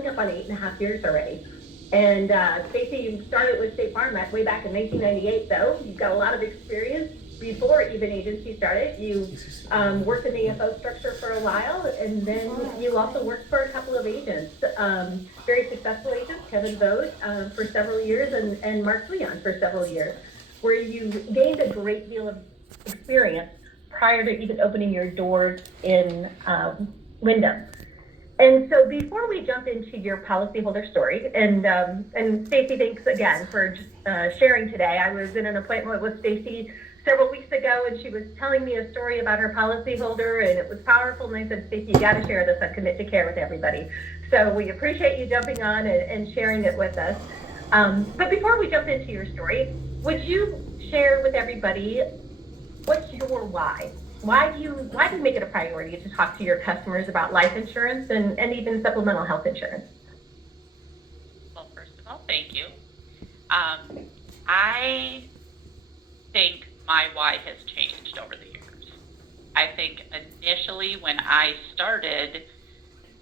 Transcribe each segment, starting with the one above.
coming up on 8.5 years already. And Stacy, you started with State Farm way back in 1998, though. You've got a lot of experience before even agency started. You worked in the AFO structure for a while, and then you also worked for a couple of agents, very successful agents, Kevin Bode for several years, and Mark Leon for several years, where you gained a great deal of experience prior to even opening your doors in Wyndham. And so before we jump into your policyholder story, and Stacy, thanks again for sharing today. I was in an appointment with Stacy several weeks ago, and she was telling me a story about her policyholder, and it was powerful. And I said, Stacy, you got to share this on Commit to Care with everybody. So we appreciate you jumping on and sharing it with us. But before we jump into your story, would you share with everybody what's your why? Why do you make it a priority to talk to your customers about life insurance and even supplemental health insurance? Well, first of all, thank you. I think my why has changed over the years. I think initially when I started,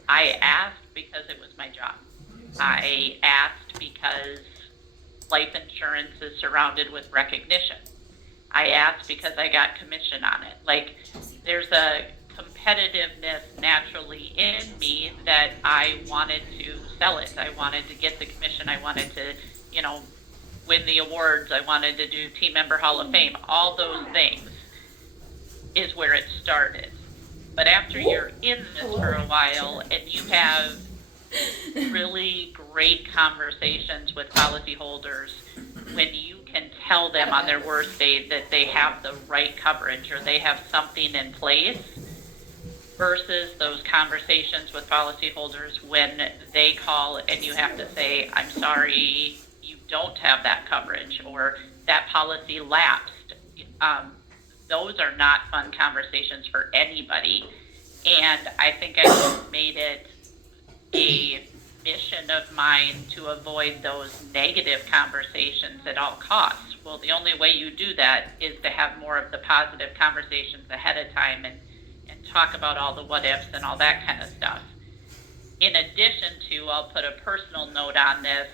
I asked because it was my job. I asked because life insurance is surrounded with recognition. I asked because I got commission on it. Like, there's a competitiveness naturally in me that I wanted to sell it. I wanted to get the commission. I wanted to, win the awards. I wanted to do Team Member Hall of Fame. All those things is where it started. But after you're in this for a while and you have really great conversations with policyholders, when you can tell them on their worst day that they have the right coverage or they have something in place, versus those conversations with policyholders when they call and you have to say, I'm sorry, you don't have that coverage, or that policy lapsed. Those are not fun conversations for anybody. And I think I made it a mission of mine to avoid those negative conversations at all costs. Well, the only way you do that is to have more of the positive conversations ahead of time and talk about all the what ifs and all that kind of stuff. In addition to, I'll put a personal note on this.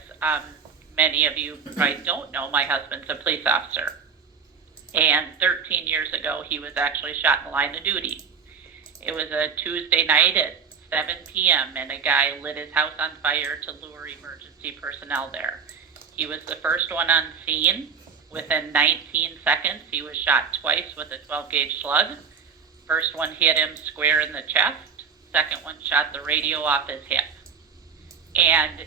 Many of you probably don't know, my husband's a police officer. And 13 years ago, he was actually shot in the line of duty. It was a Tuesday night at 7 p.m. and a guy lit his house on fire to lure emergency personnel there. He was the first one on scene. Within 19 seconds, he was shot twice with a 12-gauge slug. First one hit him square in the chest. Second one shot the radio off his hip. And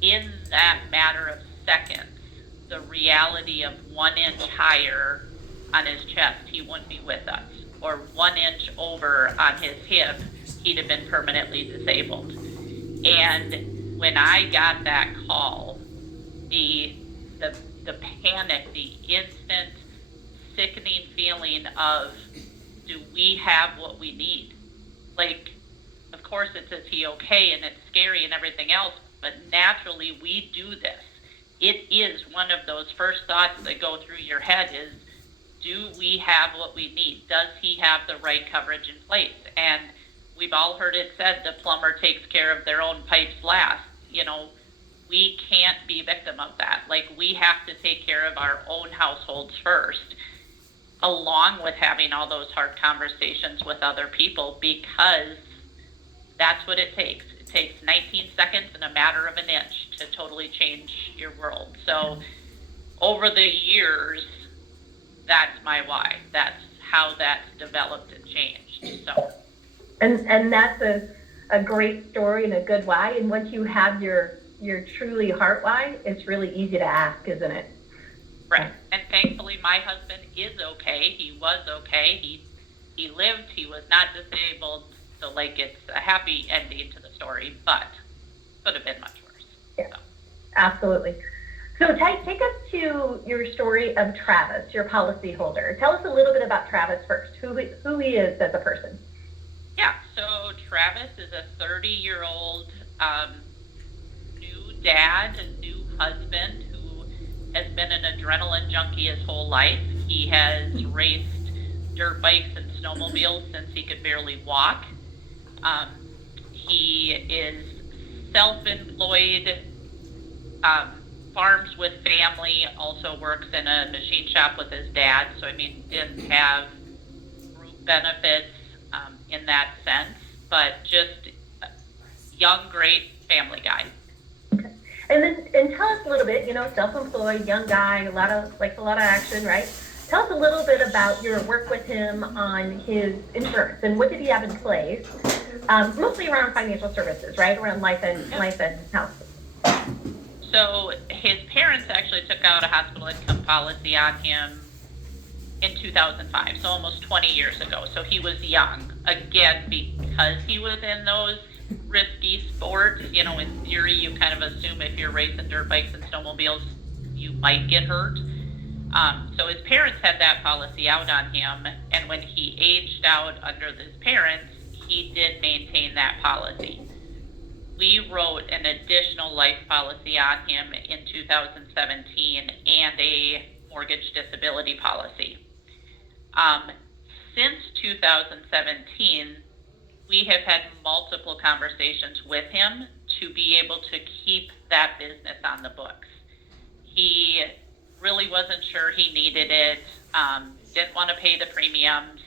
in that matter of seconds, the reality of 1 inch higher on his chest, he wouldn't be with us, or 1 inch over on his hip, he'd have been permanently disabled. And when I got that call, the panic, the instant sickening feeling of, do we have what we need? Like, of course it says he okay and it's scary and everything else, but naturally we do this. It is one of those first thoughts that go through your head is, do we have what we need? Does he have the right coverage in place? And we've all heard it said, the plumber takes care of their own pipes last. We can't be victim of that. Like, we have to take care of our own households first, along with having all those hard conversations with other people, because that's what it takes. It takes 19 seconds and a matter of an inch to totally change your world. So over the years, that's my why. That's how that's developed and changed. So, and that's a great story and a good why. And once you have your truly heart why, it's really easy to ask, isn't it? Right. And thankfully, my husband is okay. He was okay. He lived. He was not disabled. So, it's a happy ending to the story, but could have been much worse. Yeah, so. Absolutely. So take us to your story of Travis, your policyholder. Tell us a little bit about Travis first, who he is as a person. Yeah, so Travis is a 30-year-old new dad, a new husband who has been an adrenaline junkie his whole life. He has raced dirt bikes and snowmobiles since he could barely walk. He is self-employed, farms with family, also works in a machine shop with his dad. So, I mean, didn't have group benefits in that sense, but just a young, great family guy. And tell us a little bit, self-employed, young guy, a lot of action, right? Tell us a little bit about your work with him on his insurance and what did he have in place, mostly around financial services, right? Around life and health. So his parents actually took out a hospital income policy on him in 2005, so almost 20 years ago. So he was young. Again, because he was in those risky sports, in theory, you kind of assume if you're racing dirt bikes and snowmobiles, you might get hurt. So his parents had that policy out on him, and when he aged out under his parents, he did maintain that policy. We wrote an additional life policy on him in 2017 and a mortgage disability policy. Since 2017, we have had multiple conversations with him to be able to keep that business on the books. He really wasn't sure he needed it, didn't want to pay the premiums.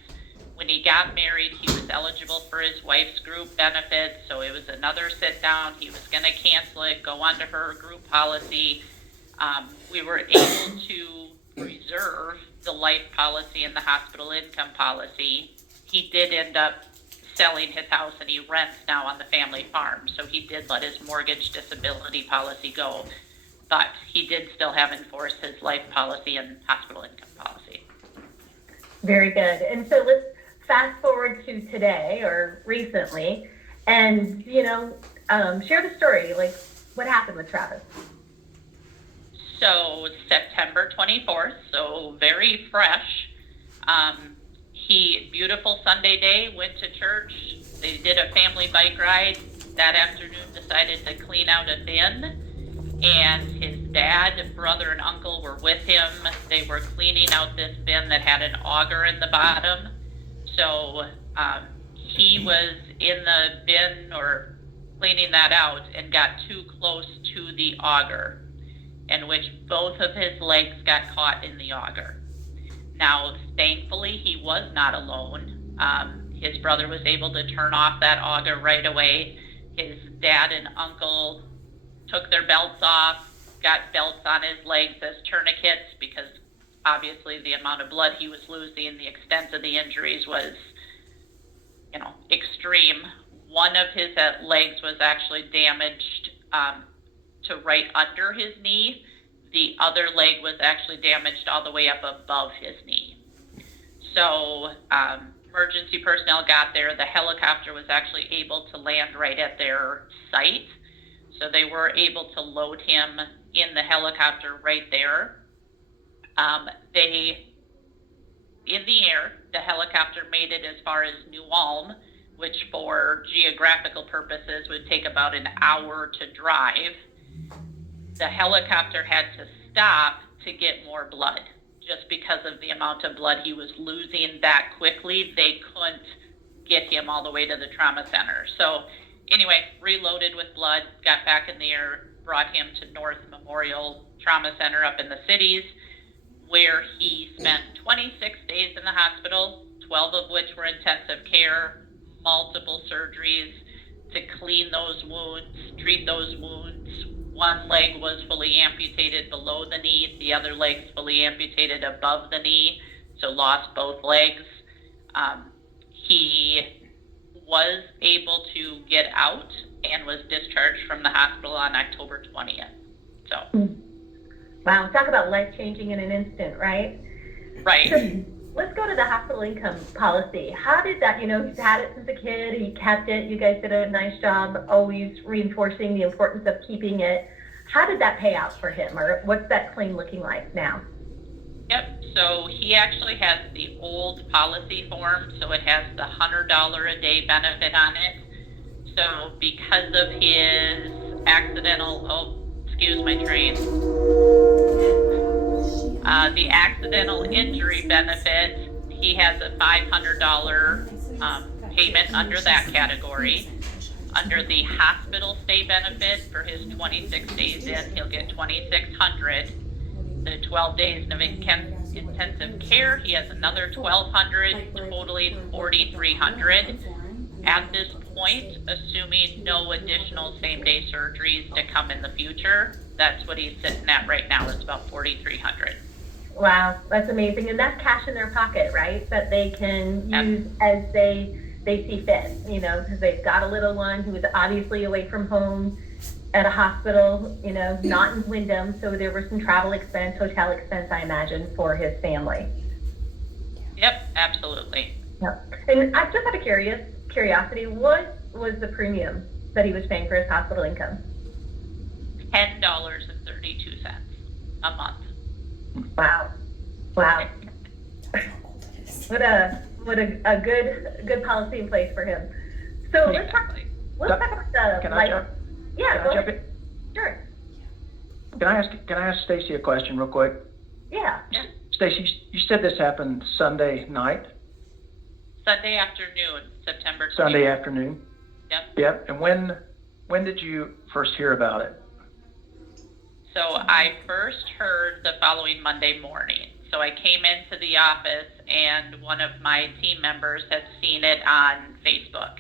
When he got married, he was eligible for his wife's group benefits, so it was another sit down. He was going to cancel it, go on to her group policy. We were able to preserve the life policy and the hospital income policy. He did end up selling his house, and he rents now on the family farm, so he did let his mortgage disability policy go, but he did still have enforced his life policy and hospital income policy. Very good. And so let's fast forward to today or recently, and share the story. Like, what happened with Travis? So September 24th, so very fresh. He, beautiful Sunday day, went to church. They did a family bike ride. That afternoon decided to clean out a bin, and his dad, brother, and uncle were with him. They were cleaning out this bin that had an auger in the bottom. So he was in the bin or cleaning that out and got too close to the auger, in which both of his legs got caught in the auger. Now, thankfully, he was not alone. His brother was able to turn off that auger right away. His dad and uncle took their belts off, got belts on his legs as tourniquets, because obviously the amount of blood he was losing, the extent of the injuries was, extreme. One of his legs was actually damaged to right under his knee. The other leg was actually damaged all the way up above his knee. So emergency personnel got there. The helicopter was actually able to land right at their site. So they were able to load him in the helicopter right there. In the air, the helicopter made it as far as New Ulm, which for geographical purposes would take about an hour to drive. The helicopter had to stop to get more blood. Just because of the amount of blood he was losing that quickly, they couldn't get him all the way to the trauma center. So anyway, reloaded with blood, got back in the air, brought him to North Memorial Trauma Center up in the cities, where he spent 26 days in the hospital, 12 of which were intensive care, multiple surgeries to clean those wounds, treat those wounds. One leg was fully amputated below the knee, the other leg's fully amputated above the knee, so lost both legs. He was able to get out and was discharged from the hospital on October 20th. So. Wow, talk about life-changing in an instant, right? Right. So let's go to the hospital income policy. How did that, he's had it since a kid, he kept it, you guys did a nice job always reinforcing the importance of keeping it. How did that pay out for him, or what's that claim looking like now? Yep, so he actually has the old policy form, so it has the $100 a day benefit on it. So because of his excuse my train. The accidental injury benefit, he has a $500 payment under that category. Under the hospital stay benefit, for his 26 days in, he'll get 2,600. The 12 days of intensive care, he has another 1,200, totaling 4,300. At this point, assuming no additional same-day surgeries to come in the future, that's what he's sitting at right now, is about 4,300. Wow, that's amazing. And that's cash in their pocket, right? That they can use as they see fit, you know, because they've got a little one who is obviously away from home at a hospital, you know, not in Wyndham. So there was some travel expense, hotel expense, I imagine, for his family. Yep, absolutely. Yep. And I just out of curiosity, what was the premium that he was paying for his hospital income? $10.32 a month. Wow. Wow. What a good policy in place for him. So Exactly. let's talk about the Can I jump? Yeah, Can go I jump ahead. in? Sure. Can I ask Stacy a question real quick? Yeah. Stacy, you said this happened Sunday night? Sunday afternoon, September 20th. Sunday afternoon? Yep. Yep. And when did you first hear about it? So I first heard the following Monday morning. So I came into the office and one of my team members had seen it on Facebook.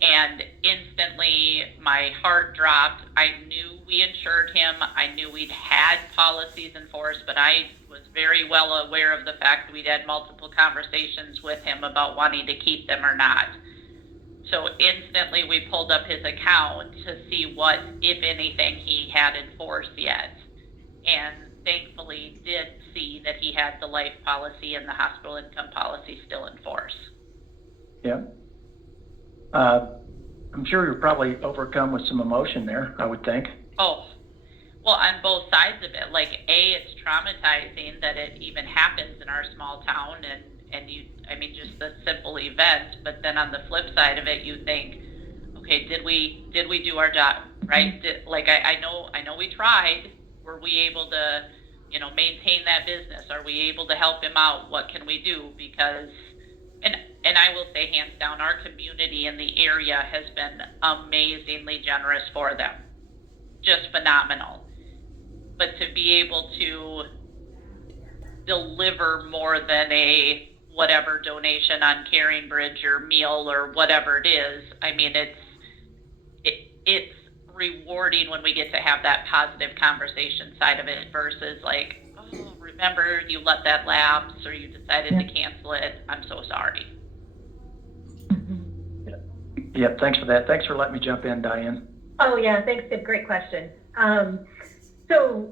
And instantly my heart dropped. I knew we insured him. I knew we'd had policies in force, but I was very well aware of the fact that we'd had multiple conversations with him about wanting to keep them or not. So instantly we pulled up his account to see what, if anything, he had in force yet. And thankfully did see that he had the life policy and the hospital income policy still in force. Yep. I'm sure you're probably overcome with some emotion there, I would think. Oh, well, on both sides of it. Like, A, it's traumatizing that it even happens in our small town, and you, I mean, just the simple event. But then on the flip side of it, you think, okay, did we do our job, right? I know we tried. Were we able to, you know, maintain that business? Are we able to help him out? What can we do? Because, and I will say, hands down, our community in the area has been amazingly generous for them. Just phenomenal. But to be able to deliver more than a whatever donation on Caring Bridge or meal or whatever it is, I mean, it's rewarding when we get to have that positive conversation side of it versus like, oh, remember you let that lapse or you decided to cancel it. I'm so sorry. Yep, thanks for that. Thanks for letting me jump in, Diane. Oh yeah, thanks, Deb. Great question. So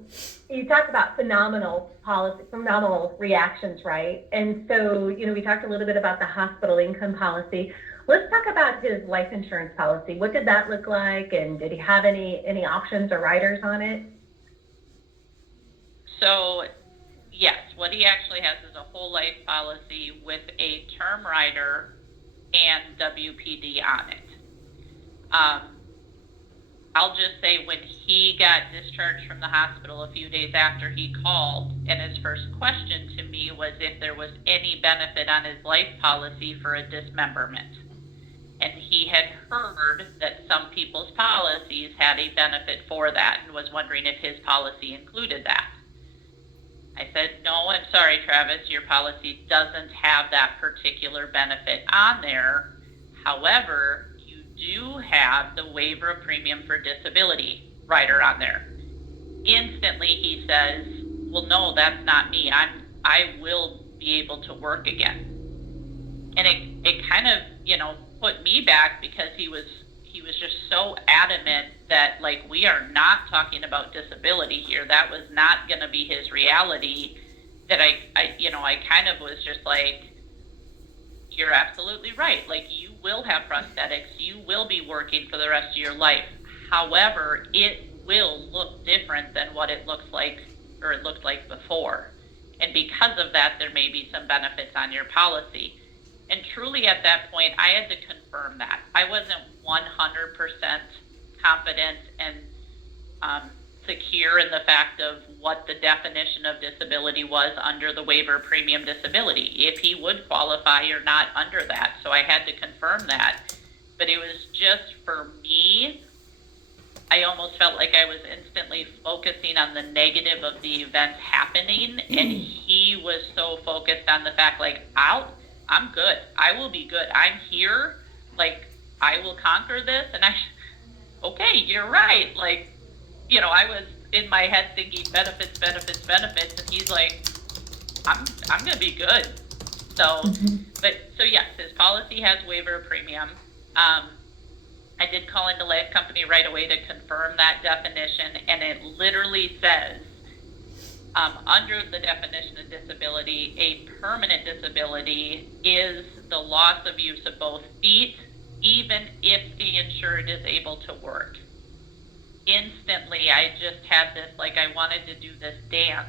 you talked about phenomenal policy, phenomenal reactions, right? And so, you know, we talked a little bit about the hospital income policy. Let's talk about his life insurance policy. What did that look like? And did he have any options or riders on it? So yes, what he actually has is a whole life policy with a term rider and WPD on it. I'll just say when he got discharged from the hospital a few days after he called, and his first question to me was if there was any benefit on his life policy for a dismemberment. And he had heard that some people's policies had a benefit for that and was wondering if his policy included that. I said, no, I'm sorry, Travis, your policy doesn't have that particular benefit on there. However, you do have the waiver of premium for disability rider on there. Instantly, he says, well, no, that's not me. I will be able to work again. And it kind of, you know, put me back because he was just so adamant that, like, we are not talking about disability here. That was not going to be his reality. That I kind of was just like, you're absolutely right. Like, you will have prosthetics. You will be working for the rest of your life. However, it will look different than what it looks like or it looked like before. And because of that, there may be some benefits on your policy. And truly at that point, I had to confirm that. I wasn't 100% confident and secure in the fact of what the definition of disability was under the waiver premium disability, if he would qualify or not under that. So I had to confirm that. but it was just for me. I almost felt like I was instantly focusing on the negative of the events happening, and he was so focused on the fact, like, I'm good. I will be good. I'm here. Like, I will conquer this. And okay, you're right. Like, I was in my head thinking benefits, and he's like, I'm going to be good. So, so yes, his policy has waiver of premium. I did call into Life Company right away to confirm that definition, and it literally says, under the definition of disability, a permanent disability is the loss of use of both feet, even if the insured is able to work. Instantly, I just had this, like, I wanted to do this dance,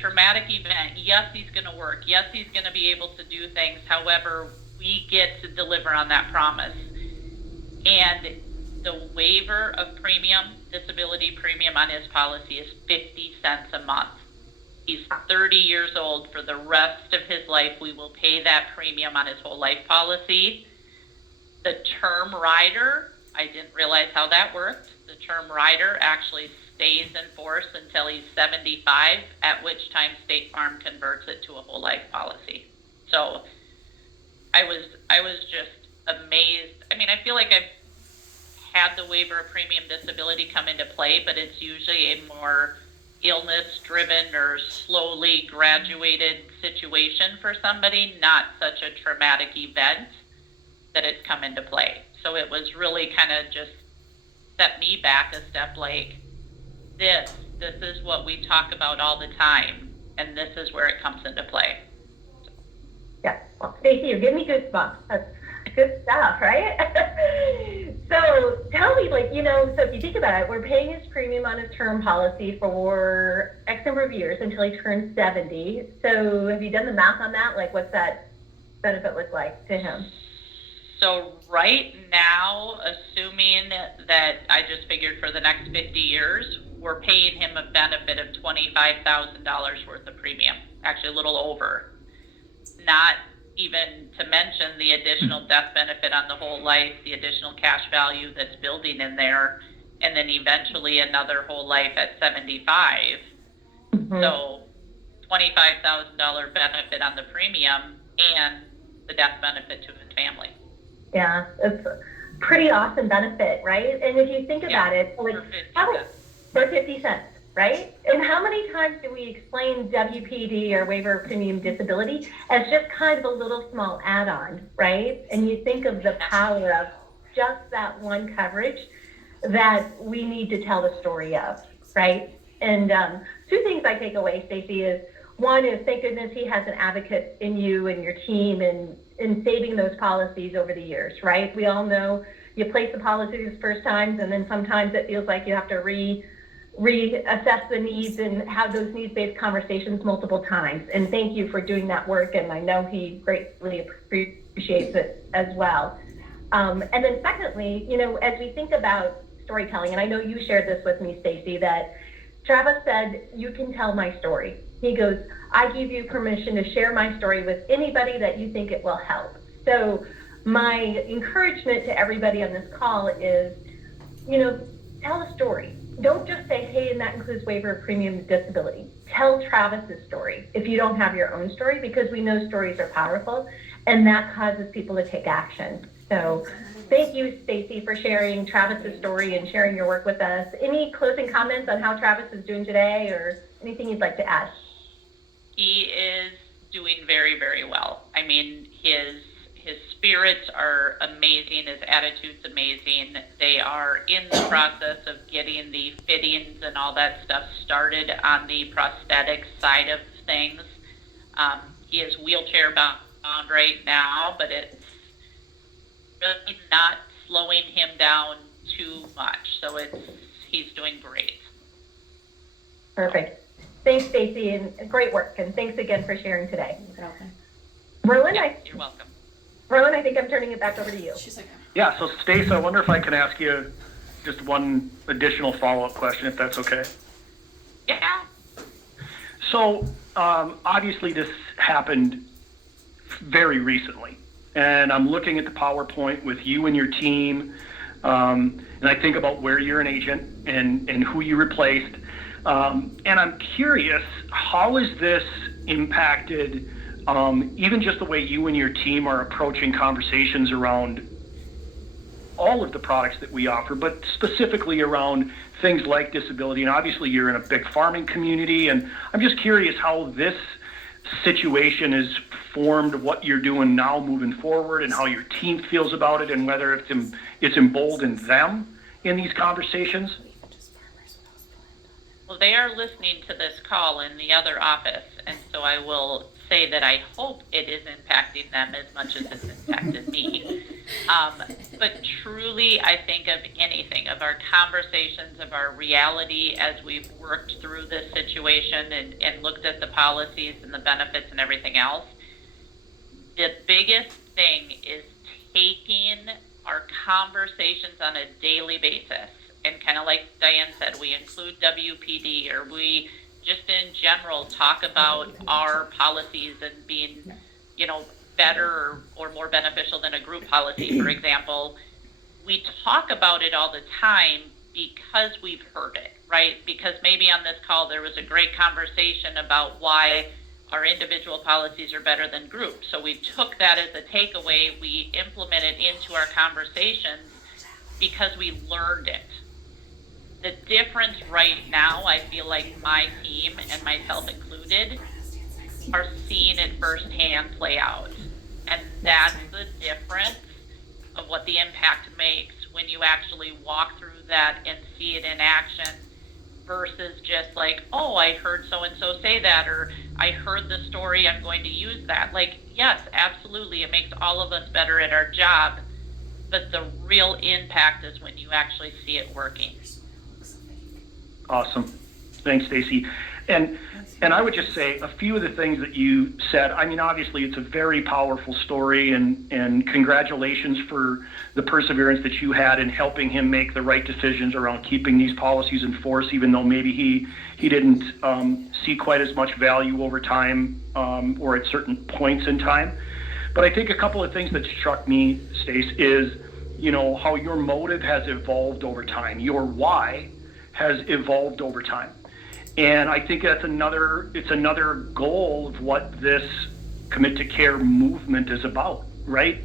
traumatic event. Yes, he's going to work. Yes, he's going to be able to do things. However, we get to deliver on that promise. And the waiver of premium, disability premium on his policy is 50 cents a month. He's 30 years old. For the rest of his life, we will pay that premium on his whole life policy. The term rider, I didn't realize how that worked. The term rider actually stays in force until he's 75, at which time State Farm converts it to a whole life policy. So I was just amazed. I feel like I've had the waiver of premium disability come into play, but it's usually a more illness-driven or slowly graduated situation for somebody, not such a traumatic event that it's come into play. So it was really kind of just set me back a step, like, this is what we talk about all the time, and this is where it comes into play. Yeah, well, Stacey, you're giving me goosebumps. That's good stuff, right? So tell me, so if you think about it, we're paying his premium on his term policy for X number of years until he turns 70. So have you done the math on that? Like, what's that benefit look like to him? So right now, assuming that I just figured for the next 50 years, we're paying him a benefit of $25,000 worth of premium, actually a little over. Not even to mention the additional death benefit on the whole life, the additional cash value that's building in there, and then eventually another whole life at 75. Mm-hmm. So $25,000 benefit on the premium and the death benefit to his family. Yeah, it's a pretty awesome benefit, right? And if you think about it, for 50 cents, right? And how many times do we explain WPD or waiver of premium disability as just kind of a little small add-on, right? And you think of the power of just that one coverage that we need to tell the story of, right? And two things I take away, Stacey, is one is, thank goodness he has an advocate in you and your team and in saving those policies over the years, right? We all know you place the policies first times, and then sometimes it feels like you have to reassess the needs and have those needs-based conversations multiple times. And thank you for doing that work, and I know he greatly appreciates it as well. And then secondly, as we think about storytelling, and I know you shared this with me, Stacey, that Travis said, you can tell my story. He goes, I give you permission to share my story with anybody that you think it will help. So my encouragement to everybody on this call is, tell a story. Don't just say, hey, and that includes waiver of premium disability. Tell Travis's story if you don't have your own story, because we know stories are powerful, and that causes people to take action. So thank you, Stacey, for sharing Travis's story and sharing your work with us. Any closing comments on how Travis is doing today, or anything you'd like to add? He is doing very, very well. His spirits are amazing. His attitude's amazing. They are in the process of getting the fittings and all that stuff started on the prosthetic side of things. He is wheelchair bound right now, but it's really not slowing him down too much. So he's doing great. Perfect. Thanks, Stacey, and great work. And thanks again for sharing today. Rowan, you're welcome. Rowan, I think I'm turning it back over to you. Yeah, so Stacey, I wonder if I can ask you just one additional follow-up question, if that's okay. Yeah. So obviously this happened very recently, and I'm looking at the PowerPoint with you and your team, and I think about where you're an agent and who you replaced. And I'm curious, how has this impacted even just the way you and your team are approaching conversations around all of the products that we offer, but specifically around things like disability? And obviously you're in a big farming community, and I'm just curious how this situation has formed what you're doing now moving forward, and how your team feels about it, and whether it's emboldened them in these conversations. Well, they are listening to this call in the other office, and so I will say that I hope it is impacting them as much as it's impacted me. But truly, I think of anything, of our conversations, of our reality as we've worked through this situation and looked at the policies and the benefits and everything else. The biggest thing is taking our conversations on a daily basis. And kind of like Diane said, we include WPD, or we just in general talk about our policies and being, better or more beneficial than a group policy, for example. We talk about it all the time because we've heard it, right? Because maybe on this call there was a great conversation about why our individual policies are better than group. So we took that as a takeaway, we implemented into our conversations because we learned it. The difference right now, I feel like my team, and myself included, are seeing it firsthand play out. And that's the difference of what the impact makes when you actually walk through that and see it in action, versus just like, oh, I heard so-and-so say that, or I heard the story, I'm going to use that. Like, yes, absolutely, it makes all of us better at our job, but the real impact is when you actually see it working. Awesome. Thanks, Stacy. And I would just say a few of the things that you said. I mean, obviously it's a very powerful story, and congratulations for the perseverance that you had in helping him make the right decisions around keeping these policies in force, even though maybe he didn't see quite as much value over time or at certain points in time. But I think a couple of things that struck me, Stace, is, how your motive has evolved over time. Your why has evolved over time. And I think it's another goal of what this Commit to Care movement is about, right?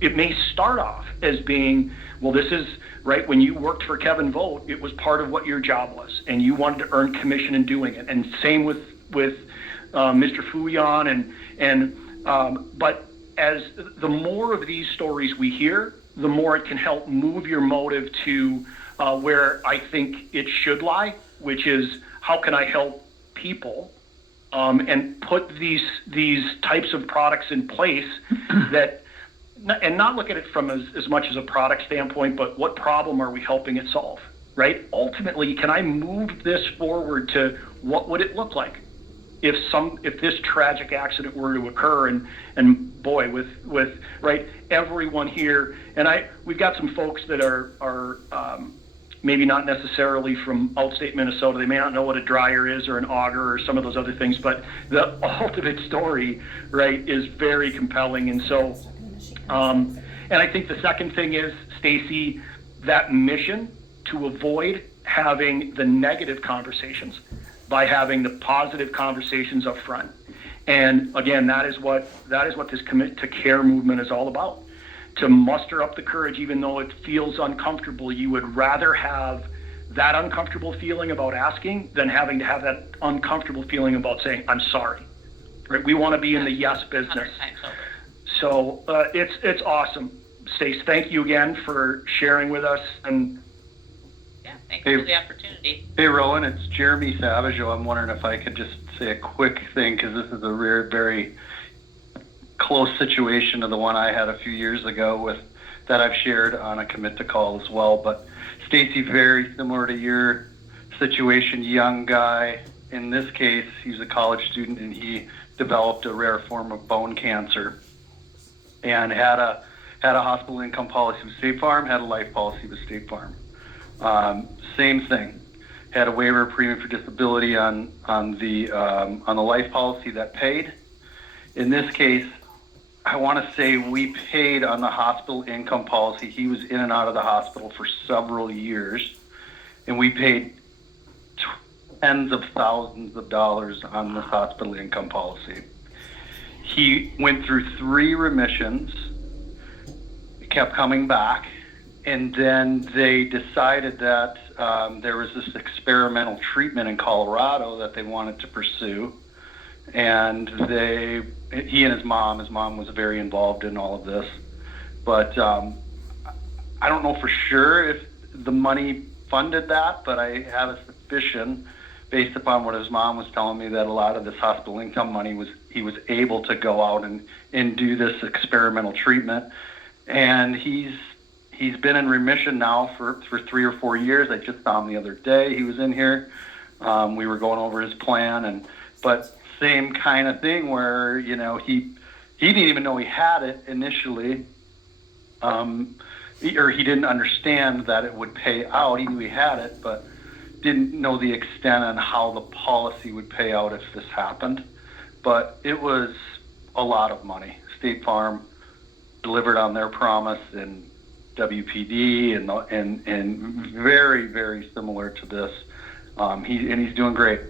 It may start off as being, well, this is, right, when you worked for Kevin Vogt, it was part of what your job was, and you wanted to earn commission in doing it. And same with Mr. Fouillon, but as the more of these stories we hear, the more it can help move your motive to where I think it should lie, which is, how can I help people and put these types of products in place that, and not look at it from as much as a product standpoint, but what problem are we helping it solve, right? Ultimately, can I move this forward to what would it look like if this tragic accident were to occur, and boy, with right, everyone here, and we've got some folks that are maybe not necessarily from outstate Minnesota. They may not know what a dryer is or an auger or some of those other things, but the ultimate story, right, is very compelling. And so, and I think the second thing is, Stacy, that mission to avoid having the negative conversations by having the positive conversations up front. And again, that is what this Commit to Care movement is all about. To muster up the courage, even though it feels uncomfortable. You would rather have that uncomfortable feeling about asking than having to have that uncomfortable feeling about saying, I'm sorry. Right? We want to be in the yes business. So it's awesome. Stace, thank you again for sharing with us. And thanks for the opportunity. Hey, Rowan, it's Jeremy Savageau. I'm wondering if I could just say a quick thing, because this is a very close situation to the one I had a few years ago that I've shared on a Commit to Call as well. But Stacy, very similar to your situation, young guy. In this case, he's a college student, and he developed a rare form of bone cancer, and had a hospital income policy with State Farm, had a life policy with State Farm. Same thing. Had a waiver of premium for disability on the life policy that paid. In this case, I want to say we paid on the hospital income policy. He was in and out of the hospital for several years, and we paid tens of thousands of dollars on this hospital income policy. He went through 3 remissions, kept coming back, and then they decided that there was this experimental treatment in Colorado that they wanted to pursue. And he and his mom was very involved in all of this, but I don't know for sure if the money funded that, but I have a suspicion based upon what his mom was telling me that a lot of this hospital income money he was able to go out and do this experimental treatment. And he's been in remission now for 3 or 4 years. I just saw him the other day. He was in here. We were going over his plan, but same kind of thing where, you know, he didn't even know he had it initially, or he didn't understand that it would pay out. He knew he had it, but didn't know the extent on how the policy would pay out if this happened. But it was a lot of money. State Farm delivered on their promise, and WPD and very, very similar to this. He's doing great.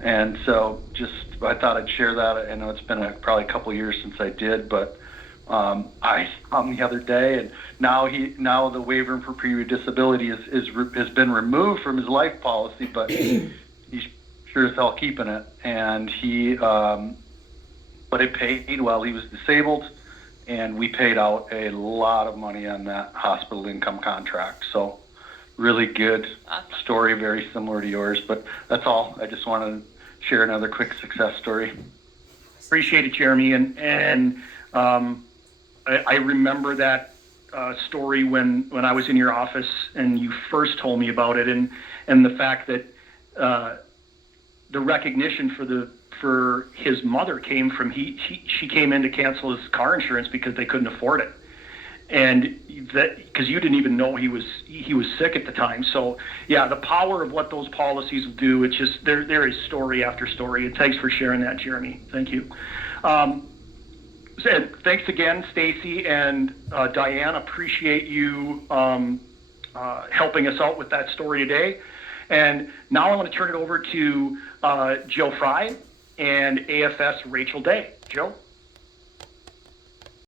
And so I thought I'd share that. I know it's been probably a couple of years since I did, but I saw him the other day, and now the waiver for pre disability has been removed from his life policy, but he's sure as hell keeping it. And but it paid while he was disabled, and we paid out a lot of money on that hospital income contract. So really good story, very similar to yours, but that's all. I just wanted to share another quick success story. Appreciate it, Jeremy. And I remember that story when I was in your office and you first told me about it, and the fact that the recognition for his mother came from she came in to cancel his car insurance because they couldn't afford it. And that, because you didn't even know he was sick at the time. So yeah, the power of what those policies will do, it's just there is story after story. And thanks for sharing that, Jeremy. Thank you. Thanks again, Stacy and Diane. Appreciate you helping us out with that story today. And now I want to turn it over to Joe Fry and AFS Rachel Day. Joe.